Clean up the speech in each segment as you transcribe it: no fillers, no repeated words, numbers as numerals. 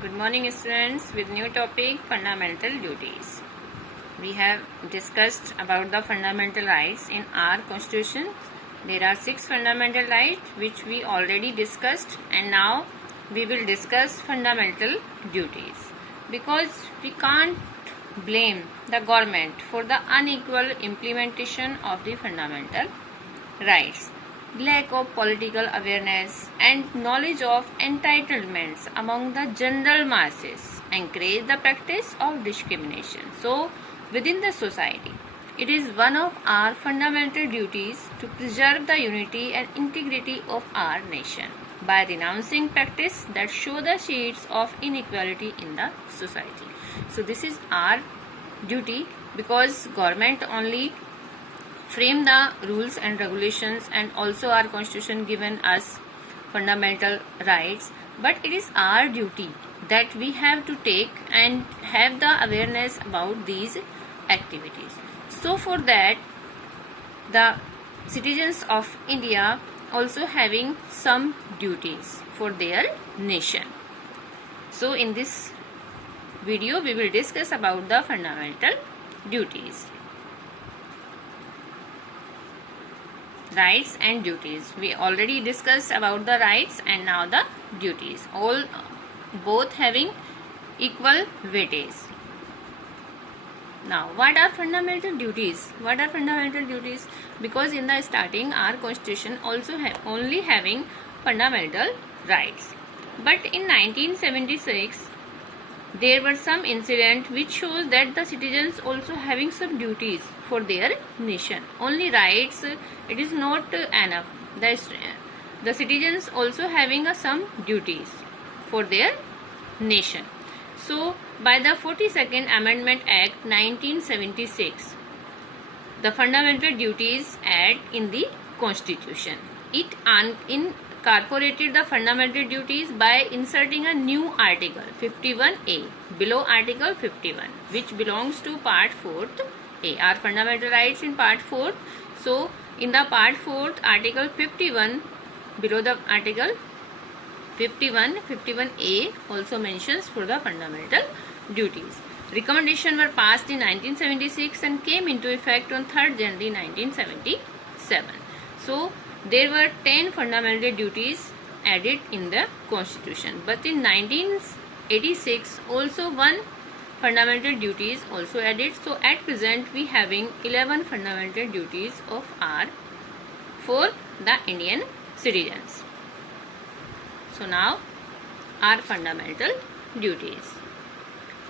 Good morning, students. With new topic, fundamental duties. We have discussed about the fundamental rights in our constitution. There are 6 fundamental rights which we already discussed, and now we will discuss fundamental duties, because we can't blame the government for the unequal implementation of the fundamental rights. Lack of political awareness and knowledge of entitlements among the general masses encourage the practice of discrimination. So, within the society, it is one of our fundamental duties to preserve the unity and integrity of our nation by renouncing practice that show the shades of inequality in the society. So, this is our duty, because government only frame the rules and regulations, and also our constitution given us fundamental rights, but it is our duty that we have to take and have the awareness about these activities. So for that, the citizens of India also having some duties for their nation. So in this video we will discuss about the fundamental duties. Rights and duties. We already discussed about the rights, and now the duties. Both having equal weightage. Now, what are fundamental duties? What are fundamental duties? Because in the starting, our constitution also only having fundamental rights. But in 1976, there were some incident which shows that the citizens also having some duties for their nation. Only rights, it is not enough. The citizens also having some duties for their nation. So, by the 42nd Amendment Act 1976, the Fundamental Duties Act in the Constitution, it incorporated the fundamental duties by inserting a new article 51A below article 51, which belongs to part 4th A. Our fundamental rights in part 4th. So in the part 4th, article 51, below the article 51A also mentions for the fundamental duties. Recommendations were passed in 1976 and came into effect on 3rd January 1977. So there were 10 fundamental duties added in the constitution, but in 1986 also one fundamental duties also added. So at present we having 11 fundamental duties for the Indian citizens. So now our fundamental duties.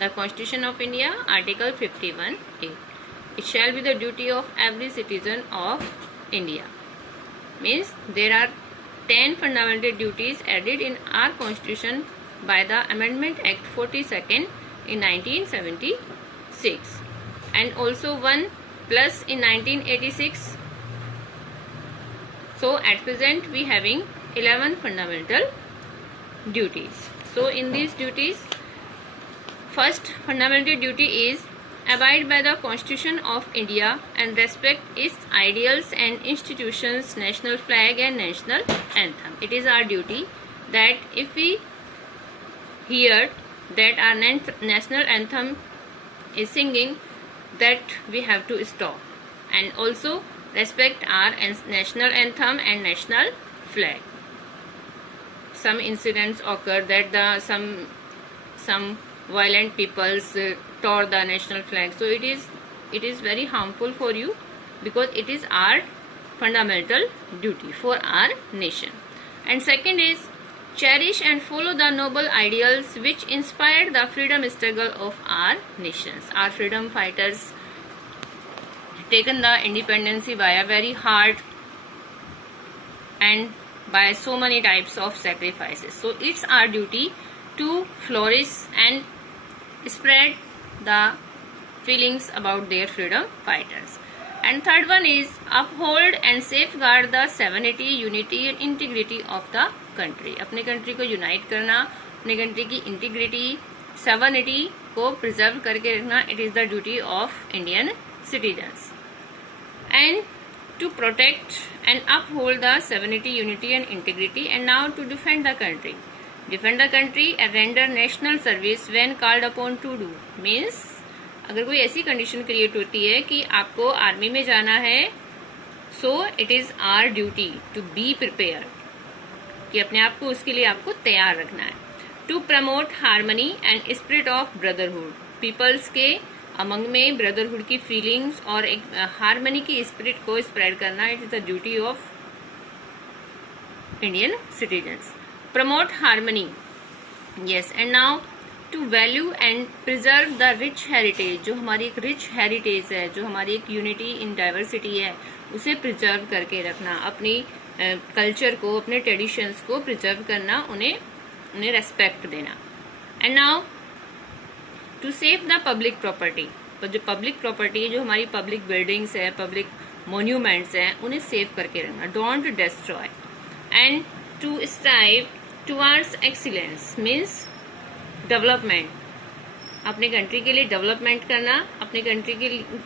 The Constitution of India, Article 51A. It shall be the duty of every citizen of India. Means there are 10 fundamental duties added in our constitution by the Amendment Act 42nd in 1976, and also one plus in 1986. So at present we having 11 fundamental duties. So in these duties, first fundamental duty is abide by the Constitution of India and respect its ideals and institutions, national flag and national anthem. It is our duty that if we hear that our national anthem is singing, that we have to stop, and also respect our national anthem and national flag. Some incidents occur that some violent peoples tore the national flag. So it is very harmful for you, because it is our fundamental duty for our nation. And second is cherish and follow the noble ideals which inspired the freedom struggle of our nations. Our freedom fighters taken the independence by a very hard and by so many types of sacrifices. So it's our duty to flourish and spread the feelings about their freedom fighters. And third one is uphold and safeguard the sovereignty, unity and integrity of the country. अपने country को unite करना, अपने country की integrity, sovereignty को preserve करके रखना, it is the duty of Indian citizens. And to protect and uphold the sovereignty, unity and integrity, and now to defend the country. Defend the country and render national service when called upon two do. Means अगर कोई ऐसी condition create होती है कि आपको army में जाना है, so it is our duty to be prepare, कि अपने आप को उसके लिए आपको तैयार रखना है। To promote harmony and spirit of brotherhood, peoples के अमंग में ब्रदरहुड की फीलिंग्स और एक हार्मनी की स्पिरिट को स्प्रेड करना, it is the duty of Indian citizens. Promote harmony, yes. And now to value and preserve the rich heritage, जो हमारी एक रिच हेरिटेज है, जो हमारी एक यूनिटी इन डाइवर्सिटी है, उसे प्रिजर्व करके रखना, अपनी कल्चर को, अपने ट्रेडिशंस को प्रिजर्व करना, उन्हें रेस्पेक्ट देना। And now to save the public property, तो जो पब्लिक प्रॉपर्टी है, जो हमारी पब्लिक बिल्डिंग्स है, पब्लिक मोन्यूमेंट्स हैं, उन्हें सेव करके रखना, don't destroy. And to strive towards excellence, means development, अपने कंट्री के लिए डेवलपमेंट करना, अपने कंट्री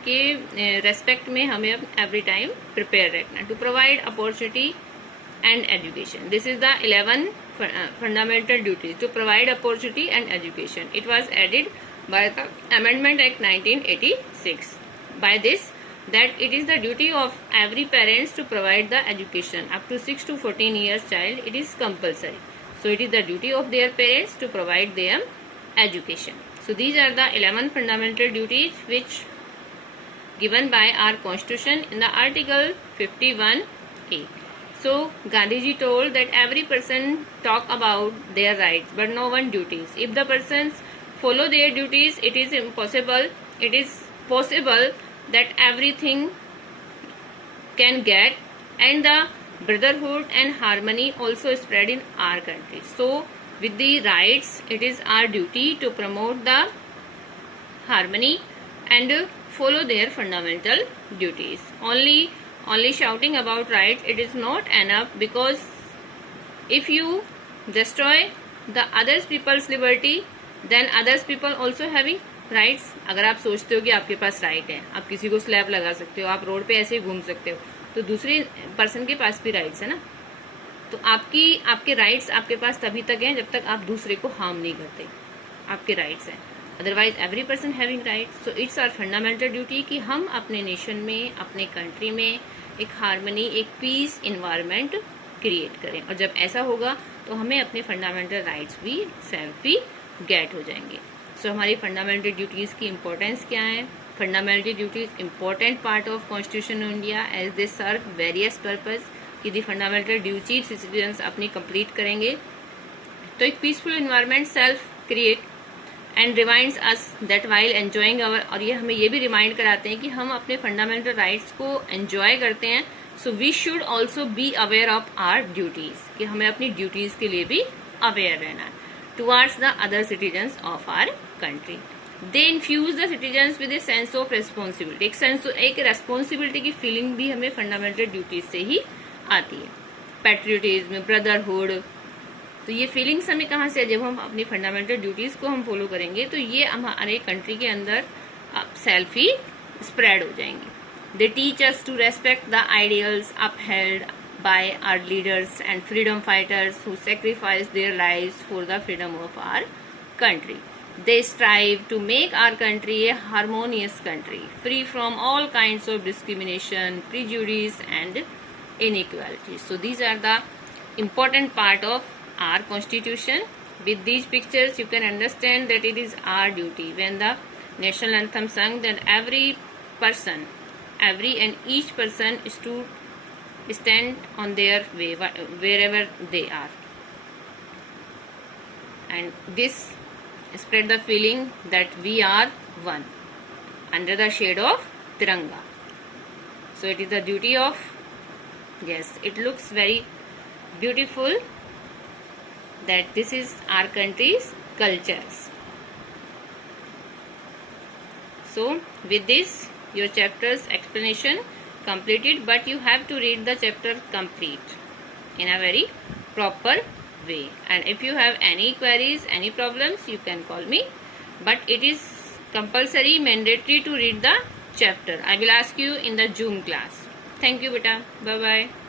के रेस्पेक्ट में हमें एवरी टाइम प्रिपेयर रखना। To provide opportunity and education, this is the 11 fundamental duties, to provide opportunity and education. It was added by the Amendment Act 1986. By this, that it is the duty of every parents to provide the education up to 6 to 14 years child. It is compulsory. So it is the duty of their parents to provide them education. So these are the 11 fundamental duties which given by our Constitution in the Article 51A. So Gandhiji told that every person talk about their rights but no one duties. If the persons follow their duties, it is possible that everything can get, and the brotherhood and harmony also spread in our country. So with the rights, it is our duty to promote the harmony and follow their fundamental duties. Only shouting about rights, it is not enough, because if you destroy the others people's liberty, than others people also having rights. अगर आप सोचते हो कि आपके पास right है, आप किसी को स्लैब लगा सकते हो, आप रोड पे ऐसे ही घूम सकते हो, तो दूसरे पर्सन के पास भी राइट्स है ना। तो आपके राइट्स आपके पास तभी तक हैं जब तक आप दूसरे को हार्म नहीं करते, आपके राइट्स हैं। Otherwise every person having rights. So it's our fundamental duty कि हम अपने नेशन में, अपने कंट्री में एक हार्मनी, एक पीस इन्वायरमेंट क्रिएट करें, और जब ऐसा होगा तो हमें अपने फंडामेंटल राइट्स भी सेल्फ भी गेट हो जाएंगे। सो हमारी फंडामेंटल ड्यूटीज़ की इम्पोर्टेंस क्या है? Fundamental duties important part of constitution India as they serve various purpose. यदि फंडामेंटल ड्यूटीज सिटीजन्स अपनी कंप्लीट करेंगे तो एक peaceful environment self create and reminds us that while enjoying our, और ये हमें ये भी रिमाइंड कराते हैं कि हम अपने फंडामेंटल राइट्स को एंजॉय करते हैं। So we should also be aware of our duties, कि हमें अपनी ड्यूटीज के लिए भी अवेयर रहना है towards the other citizens of our country. They infuse the citizens with a sense of responsibility. एक responsibility की feeling भी हमें fundamental duties से ही आती है। Patriotism, brotherhood, तो ये feelings हमें कहाँ से? जब हम अपनी fundamental duties को हम follow करेंगे तो ये हमारे country के अंदर self ही spread हो जाएंगे। They teach us to respect the ideals upheld by our leaders and freedom fighters who sacrificed their lives for the freedom of our country. They strive to make our country a harmonious country, free from all kinds of discrimination, prejudice and inequality. So these are the important part of our constitution. With these pictures you can understand that it is our duty. When the national anthem sung, then every and each person is to stand on their way wherever they are, and this spread the feeling that we are one under the shade of Tiranga. So it is the duty of, yes, it looks very beautiful that this is our country's cultures. So with this your chapter's explanation completed, but you have to read the chapter complete in a very proper way, and if you have any queries, any problems, you can call me, but it is compulsory, mandatory to read the chapter. I will ask you in the Zoom class. Thank you beta, bye bye.